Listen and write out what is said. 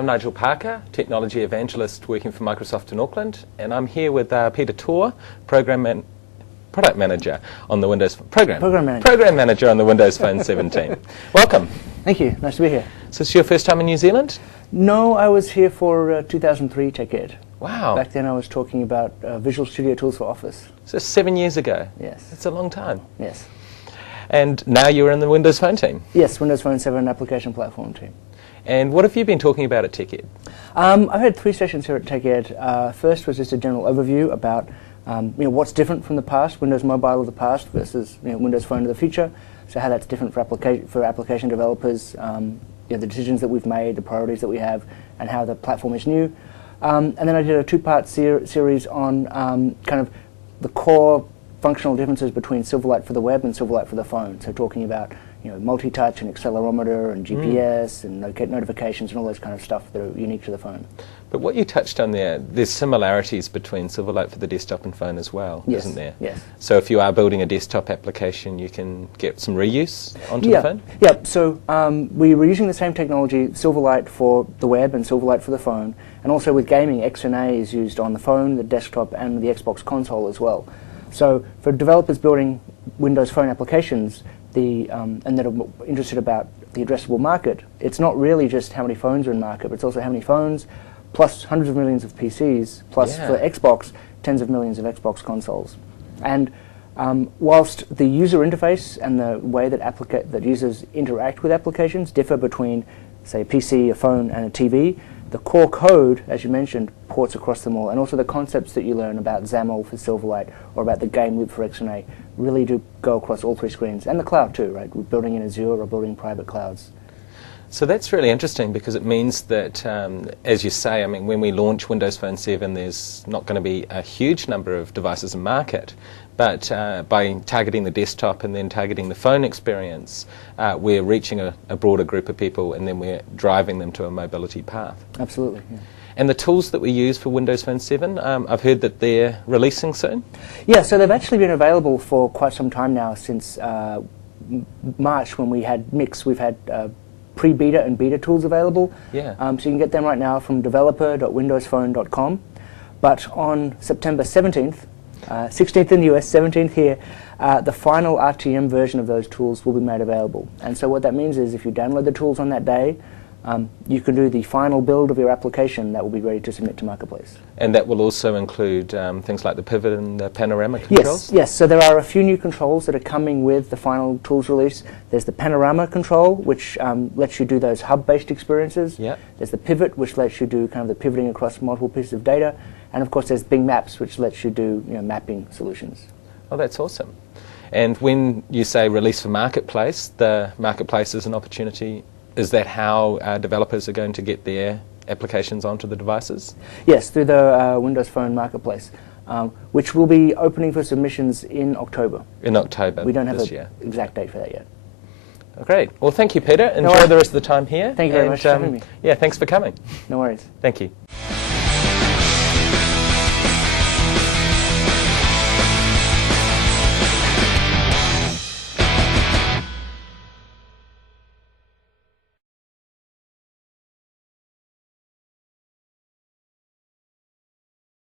I'm Nigel Parker, Technology Evangelist working for Microsoft in Auckland, and I'm here with Peter Torr, Product Manager on the Windows Program Manager on the Windows Phone 17. Welcome. Thank you. Nice to be here. Is this your first time in New Zealand? No, I was here for 2003 TechEd. Wow. Back then I was talking about Visual Studio tools for Office. So 7 years ago? Yes. That's a long time. Yes. And now you're in the Windows Phone team? Yes, Windows Phone 7 application platform team. And what have you been talking about at TechEd? I've had 3 sessions here at TechEd. First was just a general overview about what's different from the past, Windows Mobile of the past versus Windows Phone of the future. So how that's different for application developers, the decisions that we've made, the priorities that we have, and how the platform is new. And then I did a 2-part series on kind of the core functional differences between Silverlight for the web and Silverlight for the phone. So talking about multi-touch and accelerometer and GPS and notifications and all those kind of stuff that are unique to the phone. But what you touched on there's similarities between Silverlight for the desktop and phone as well, yes, isn't there? Yes. So if you are building a desktop application, you can get some reuse onto the phone? Yeah, so we were using the same technology, Silverlight for the web and Silverlight for the phone, and also with gaming, XNA is used on the phone, the desktop, and the Xbox console as well. So for developers building Windows Phone applications, and that are interested about the addressable market, it's not really just how many phones are in market, but it's also how many phones, plus hundreds of millions of PCs, plus for Xbox, tens of millions of Xbox consoles. And whilst the user interface and the way that users interact with applications differ between, say, a PC, a phone, and a TV, the core code, as you mentioned, ports across them all, and also the concepts that you learn about XAML for Silverlight or about the game loop for XNA really do go across all 3 screens, and the cloud too, right? We're building in Azure or building private clouds. So that's really interesting because it means that, as you say, when we launch Windows Phone 7, there's not going to be a huge number of devices in market. But by targeting the desktop and then targeting the phone experience, we're reaching a broader group of people, and then we're driving them to a mobility path. Absolutely. Yeah. And the tools that we use for Windows Phone 7, I've heard that they're releasing soon? Yeah, so they've actually been available for quite some time now. Since March, when we had Mix, we've had pre-beta and beta tools available. Yeah. So you can get them right now from developer.windowsphone.com. But on September 17th, 16th in the US, 17th here, the final RTM version of those tools will be made available. And so what that means is if you download the tools on that day, you can do the final build of your application that will be ready to submit to Marketplace. And that will also include things like the pivot and the panorama controls? Yes. So there are a few new controls that are coming with the final tools release. There's the panorama control, which lets you do those hub-based experiences. Yep. There's the pivot, which lets you do kind of the pivoting across multiple pieces of data. And of course there's Bing Maps, which lets you do mapping solutions. Oh, that's awesome. And when you say release for Marketplace, the Marketplace is an opportunity. Is that how developers are going to get their applications onto the devices? Yes, through the Windows Phone Marketplace, which will be opening for submissions in October. In October. We don't have an exact date for that yet. Great. Well, thank you, Peter. Enjoy the rest of the time here. Thank you very much for having me. Yeah, thanks for coming. No worries. Thank you.